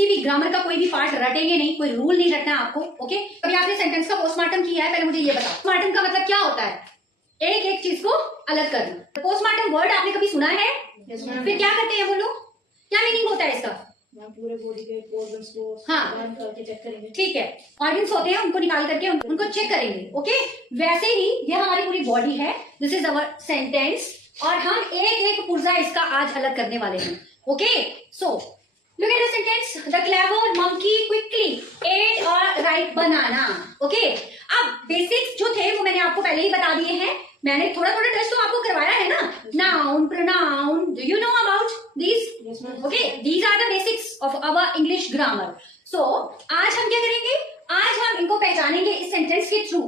किसी भी ग्रामर का कोई भी पार्ट रटेंगे नहीं, कोई रूल नहीं रटना आपको। ओके, अभी आपने सेंटेंस का पोस्टमार्टम किया है, पहले मुझे ये बताओ पोस्टमार्टम का मतलब क्या होता है? एक एक चीज को अलग करना। पोस्टमार्टम वर्ड आपने कभी सुना है? फिर क्या करते हैं वो लोग, क्या मीनिंग होता है इसका? पूरे बॉडी के ऑर्गन्स को करके चेक करेंगे। ठीक है, ऑर्गन्स होते हैं उनको निकाल करके उनको चेक करेंगे। ओके, वैसे ही ये हमारी पूरी बॉडी है, दिस इज अवर सेंटेंस, और हम एक एक पुर्जा इसका आज अलग करने वाले हैं। Okay, so look at the sentence, the clever monkey quickly ate a ripe banana. Okay, अब बेसिक्स जो थे वो मैंने आपको पहले ही बता दिए हैं, मैंने थोड़ा थोड़ा टच तो आपको करवाया है ना। Noun, pronoun, do you know about this? Okay, these are the basics of our English grammar. So आज हम क्या करेंगे, आज हम इनको पहचानेंगे इस सेंटेंस के थ्रू,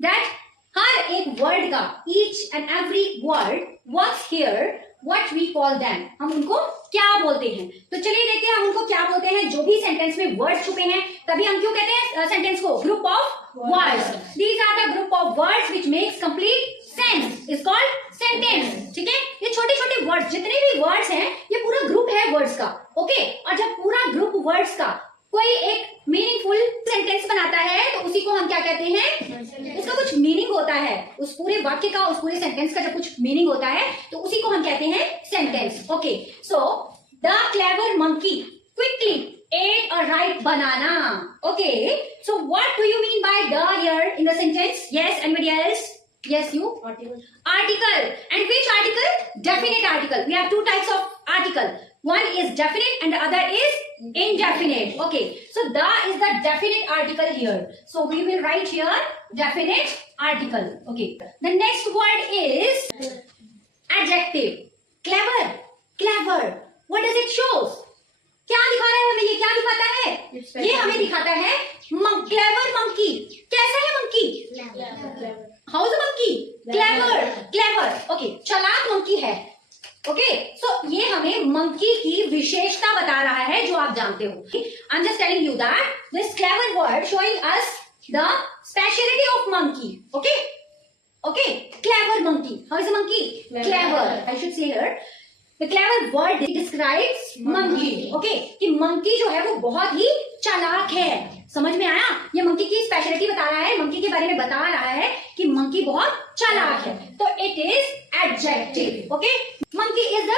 दैट हर एक वर्ड का, each and every word works here, what we call them, हम उनको क्या बोलते हैं। तो चलिए देखते हैं हम उनको क्या बोलते हैं। जो भी सेंटेंस में वर्ड्स छुपे हैं, तभी हम क्यों कहते हैं सेंटेंस को group of words. These are the group of words which makes complete sense is called sentence. ठीक है, ये छोटे छोटे वर्ड्स, जितने भी वर्ड्स हैं, ये पूरा ग्रुप है वर्ड्स का। ओके, और जब पूरा ग्रुप वर्ड्स का कोई एक मीनिंगफुल सेंटेंस बनाता है तो उसी को हम क्या कहते हैं, उसका कुछ मीनिंग होता है, उस पूरे वाक्य का, उस पूरे सेंटेंस का जब कुछ मीनिंग होता है तो उसी को हम कहते हैं sentence. Okay, so the clever monkey quickly ate a ripe banana. Okay, so what do you mean by the here in the sentence? Yes, anybody else? Yes, you? Article. And which article? Definite article. We have two types of article. One is definite and the other is indefinite. Okay. So the is the definite article here. So we will write here definite article. Okay. The next word is adjective. Clever. Clever. What does it shows? क्या दिखा रहा है हमें? ये क्या दिखाता है? ये हमें दिखाता है क्लेवर मंकी। कैसा है monkey? How is a monkey? Clever, clever. Okay, चालाक मंकी है। Okay, so ये हमें मंकी की विशेषता बता रहा है जो आप जानते हो। I'm just telling you that this clever word showing us the speciality of monkey. Okay, okay, clever monkey. How is a monkey? Clever. I should say here. The clever word describes monkey. Okay, कि monkey जो है वो बहुत ही चालाक है। समझ में आया? ये मंकी की स्पेशलिटी बता रहा है, मंकी के बारे में बता रहा है कि मंकी बहुत चालाक है। तो it is adjective. Okay, monkey is the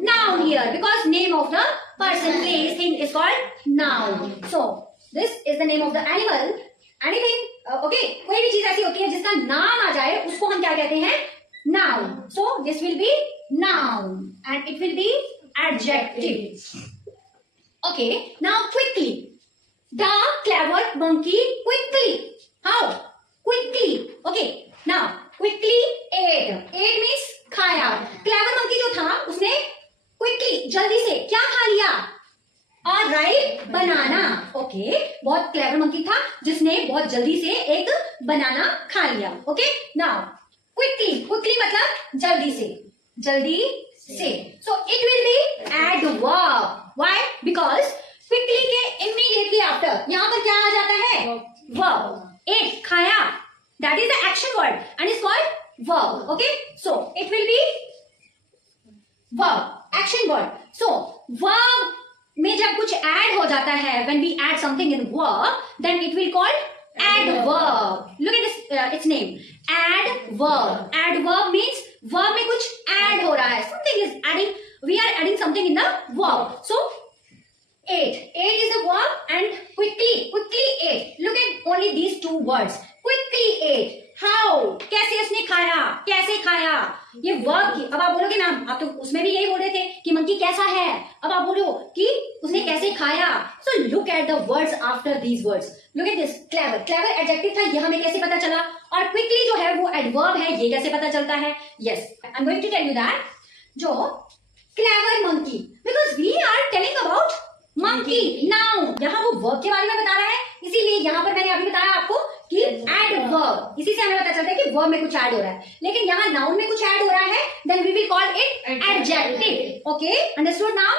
noun here because name of the person, place, thing is called noun. So this is the name of the animal, anything. Okay, कोई भी चीज ऐसी होती है जिसका नाम आ जाए उसको हम क्या कहते हैं? Noun. So this will be noun and it will be adjective. Okay, now quickly, the clever monkey quickly. How? Quickly. Okay. Now quickly ate. Ate means खाया। Clever monkey जो था उसने quickly जल्दी से क्या खा लिया? A ripe banana. Okay. बहुत clever monkey था जिसने बहुत जल्दी से एक बनाना खा लिया। Okay. Now quickly. Quickly मतलब जल्दी से। जल्दी से। So it will be adverb. Why? Because quickly के immediately after यहाँ पर क्या आ जाता है? Verb. Ate, खाया, that is the action word and is called verb. Okay, so it will be verb, action word. So verb में जब कुछ add हो जाता है, when we add something in verb, then it will called adverb. Look at this, its name, adverb. Adverb means verb में कुछ add हो रहा है, something is adding, we are adding something in the verb. So ate. Ate is a verb and quickly ate. Look at only these two words. Quickly ate. How? कैसे उसने खाया? कैसे खाया? ये verb की, अब आप बोलोगे ना, आप तो उसमें भी यही बोल रहे थे कि मंकी कैसा है, अब आप बोल रहे हो कि उसने कैसे खाया। So look at the words after these words. Look at this. Clever. Clever adjective था, ये हमें कैसे पता चला? और quickly जो है वो adverb है, ये कैसे पता चलता है? Yes, I'm going to tell you that जो clever monkey, because we are telling about monkey now, यहाँ वो वर्ब के बारे में बता रहा है, इसीलिए यहाँ पर मैंने अभी बताया आपको कि adverb, इसी से हमें पता चलता है कि वर्ब में कुछ ऐड हो रहा है, लेकिन यहाँ नाउन में कुछ ऐड हो रहा है, then we will call it adjective. Okay, understood now?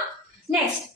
Next,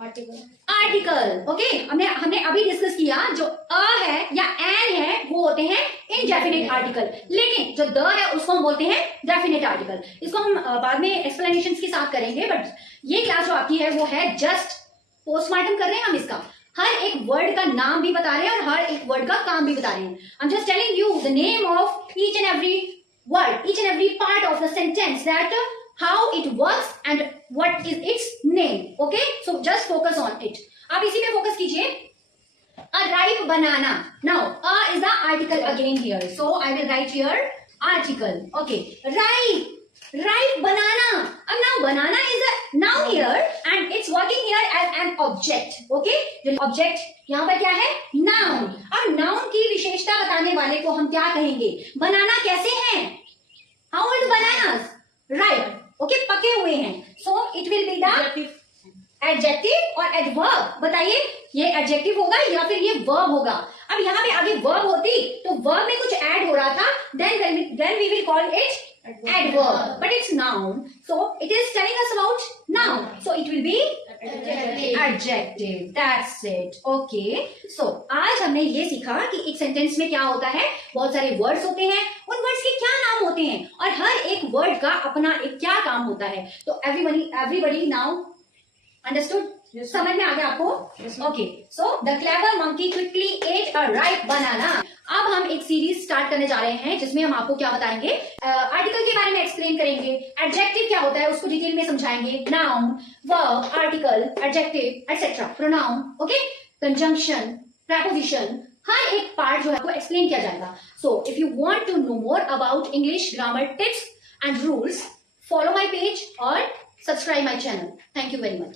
article. Okay, हमने अभी डिस्कस किया जो अ है या एन है वो होते हैं इनडेफिनिट आर्टिकल, लेकिन जो द है उसको हम बोलते हैं डेफिनेट आर्टिकल। इसको हम बाद में एक्सप्लेनेशंस के साथ करेंगे, बट ये क्लास जो आपकी है वो है जस्ट पोस्टमार्टम कर रहे हैं हम इसका, हर एक वर्ड का नाम भी बता रहे हैं और हर एक वर्ड का काम भी बता रहे हैं. I am just telling you the name of each and every word, each and every part of the sentence, that how it works and what is its name. Okay, so just focus on it. आप इसी पे focus कीजिए. A ripe banana. Now a is the article again here, so I will write here article. Okay, ripe banana. अब now banana is a noun here and it's working here as an object. Okay, the object यहाँ पर क्या है? Noun. अब noun की विशेषता बताने वाले को हम क्या कहेंगे? बनाना कैसे हैं? How are the bananas? Ripe. Okay, पके हुए हैं. So it will be the adjective और adverb. बताइए ये adjective होगा या फिर ये verb होगा? अब यहाँ पे आगे verb होती तो verb में कुछ add हो रहा था, then we will call it adverb, but it's noun, so it is telling us about noun, so it will be adjective. That's it. Okay, so आज हमने ये सीखा कि एक सेंटेंस में क्या होता है, बहुत सारे वर्ड्स होते हैं, उन वर्ड्स के क्या नाम होते हैं और हर एक वर्ड का अपना एक क्या काम होता है. तो everybody now understood? समझ में आ गया आपको? Okay, so the clever monkey quickly ate a ripe banana. अब हम एक सीरीज स्टार्ट करने जा रहे हैं जिसमें हम आपको क्या बताएंगे, आर्टिकल के बारे में एक्सप्लेन करेंगे, एडजेक्टिव क्या होता है उसको डिटेल में समझाएंगे, noun, verb, article, adjective etcetera, pronoun, okay, conjunction, preposition, हर एक पार्ट जो है आपको एक्सप्लेन किया जाएगा. So if you want to know more about English grammar tips and rules, follow my page और subscribe my channel. Thank you very much.